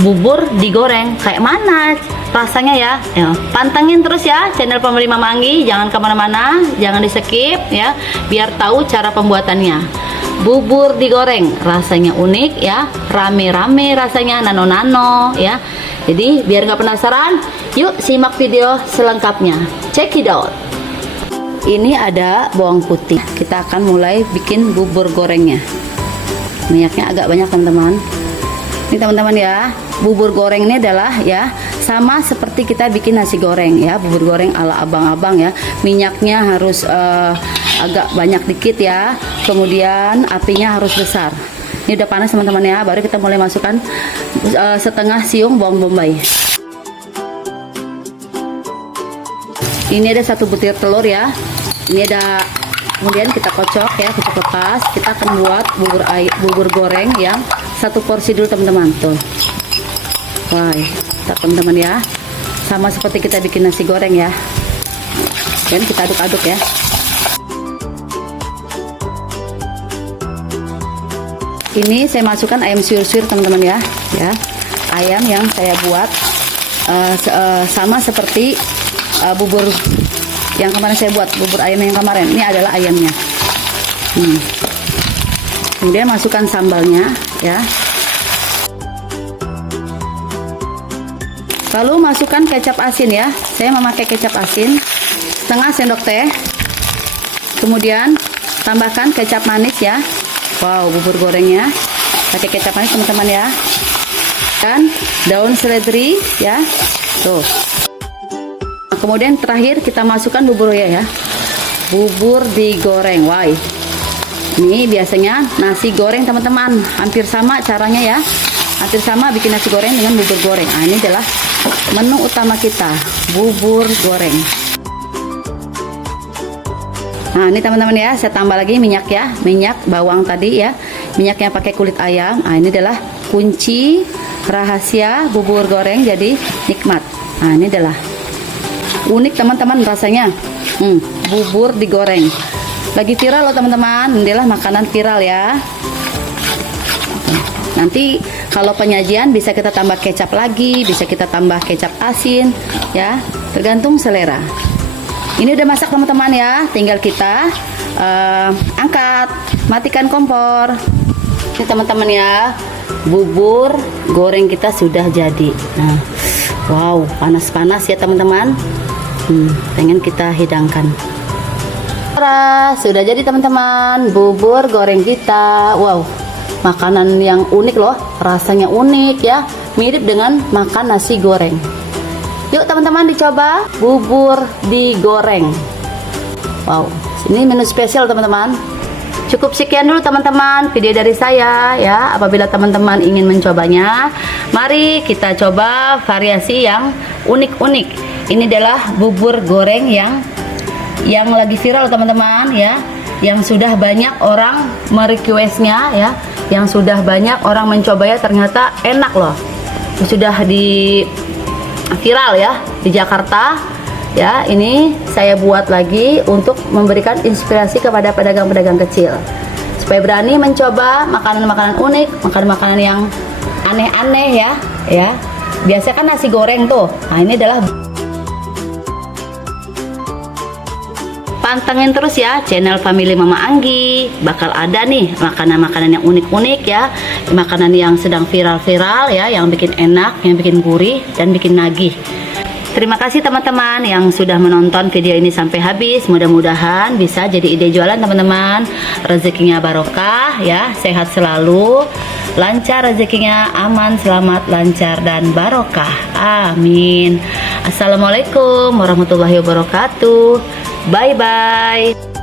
bubur digoreng. Kayak mana rasanya ya? Pantengin terus ya channel Family Mama Anggi, jangan kemana-mana, jangan di skip ya, biar tahu cara pembuatannya. Bubur digoreng rasanya unik ya, rame-rame rasanya, nano-nano ya. Jadi biar nggak penasaran, yuk simak video selengkapnya. Check it out. Ini ada bawang putih. Kita akan mulai bikin bubur gorengnya. Minyaknya agak banyak teman-teman. Ini teman-teman ya, bubur goreng ini adalah ya sama seperti kita bikin nasi goreng ya, bubur goreng ala abang-abang ya. Minyaknya harus agak banyak dikit ya. Kemudian apinya harus besar. Ini udah panas teman-teman ya. Baru kita mulai masukkan setengah siung bawang bombay. Ini ada 1 butir telur ya. Ini ada, kemudian kita kocok ya, kita lepas. Kita akan buat bubur goreng yang 1 porsi dulu teman-teman tuh. Wah, teman-teman ya, sama seperti kita bikin nasi goreng ya. Dan kita aduk-aduk ya. Ini saya masukkan ayam suir-suir teman-teman ya. Ayam yang saya buat sama seperti bubur yang kemarin saya buat, bubur ayam yang kemarin. Ini adalah ayamnya. Kemudian masukkan sambalnya ya. Lalu masukkan kecap asin ya. Saya memakai kecap asin setengah sendok teh. Kemudian tambahkan kecap manis ya. Wow, bubur gorengnya pakai kecap manis teman-teman ya. Dan daun seledri ya. Tuh. Nah, kemudian terakhir kita masukkan bubur ya. Bubur digoreng. Wah. Ini biasanya nasi goreng teman-teman. Hampir sama caranya ya. Hampir sama bikin nasi goreng dengan bubur goreng. Nah, ini adalah menu utama kita, bubur goreng. Nah, ini teman-teman ya, saya tambah lagi minyak ya. Minyak bawang tadi ya. Minyak yang pakai kulit ayam. Nah, ini adalah kunci rahasia bubur goreng jadi nikmat. Nah, ini adalah unik teman-teman rasanya. Bubur digoreng. Lagi viral loh teman-teman. Ini adalah makanan viral ya. Nanti kalau penyajian bisa kita tambah kecap lagi, bisa kita tambah kecap asin ya, tergantung selera. Ini udah masak teman-teman ya, tinggal kita angkat, matikan kompor. Ini teman-teman ya, bubur goreng kita sudah jadi. Nah, wow, panas-panas ya teman-teman. Pengen kita hidangkan. Sudah jadi teman-teman, bubur goreng kita. Wow, makanan yang unik loh, rasanya unik ya, mirip dengan makan nasi goreng. Yuk teman-teman dicoba bubur digoreng. Wow, ini menu spesial teman-teman. Cukup sekian dulu teman-teman video dari saya ya. Apabila teman-teman ingin mencobanya, mari kita coba variasi yang unik-unik. Ini adalah bubur goreng yang lagi viral teman-teman ya, yang sudah banyak orang merequestnya ya, yang sudah banyak orang mencobanya, ternyata enak loh. Sudah di viral ya di Jakarta ya. Ini saya buat lagi untuk memberikan inspirasi kepada pedagang-pedagang kecil supaya berani mencoba makanan-makanan unik, makanan-makanan yang aneh-aneh ya. Biasa kan nasi goreng tuh. Nah, ini adalah. Pantengin terus ya channel Family Mama Anggi, bakal ada nih makanan-makanan yang unik-unik ya, makanan yang sedang viral-viral ya, yang bikin enak, yang bikin gurih dan bikin nagih. Terima kasih teman-teman yang sudah menonton video ini sampai habis. Mudah-mudahan bisa jadi ide jualan teman-teman. Rezekinya barokah ya, sehat selalu, lancar rezekinya, aman, selamat, lancar dan barokah. Amin. Assalamualaikum warahmatullahi wabarakatuh. Bye bye.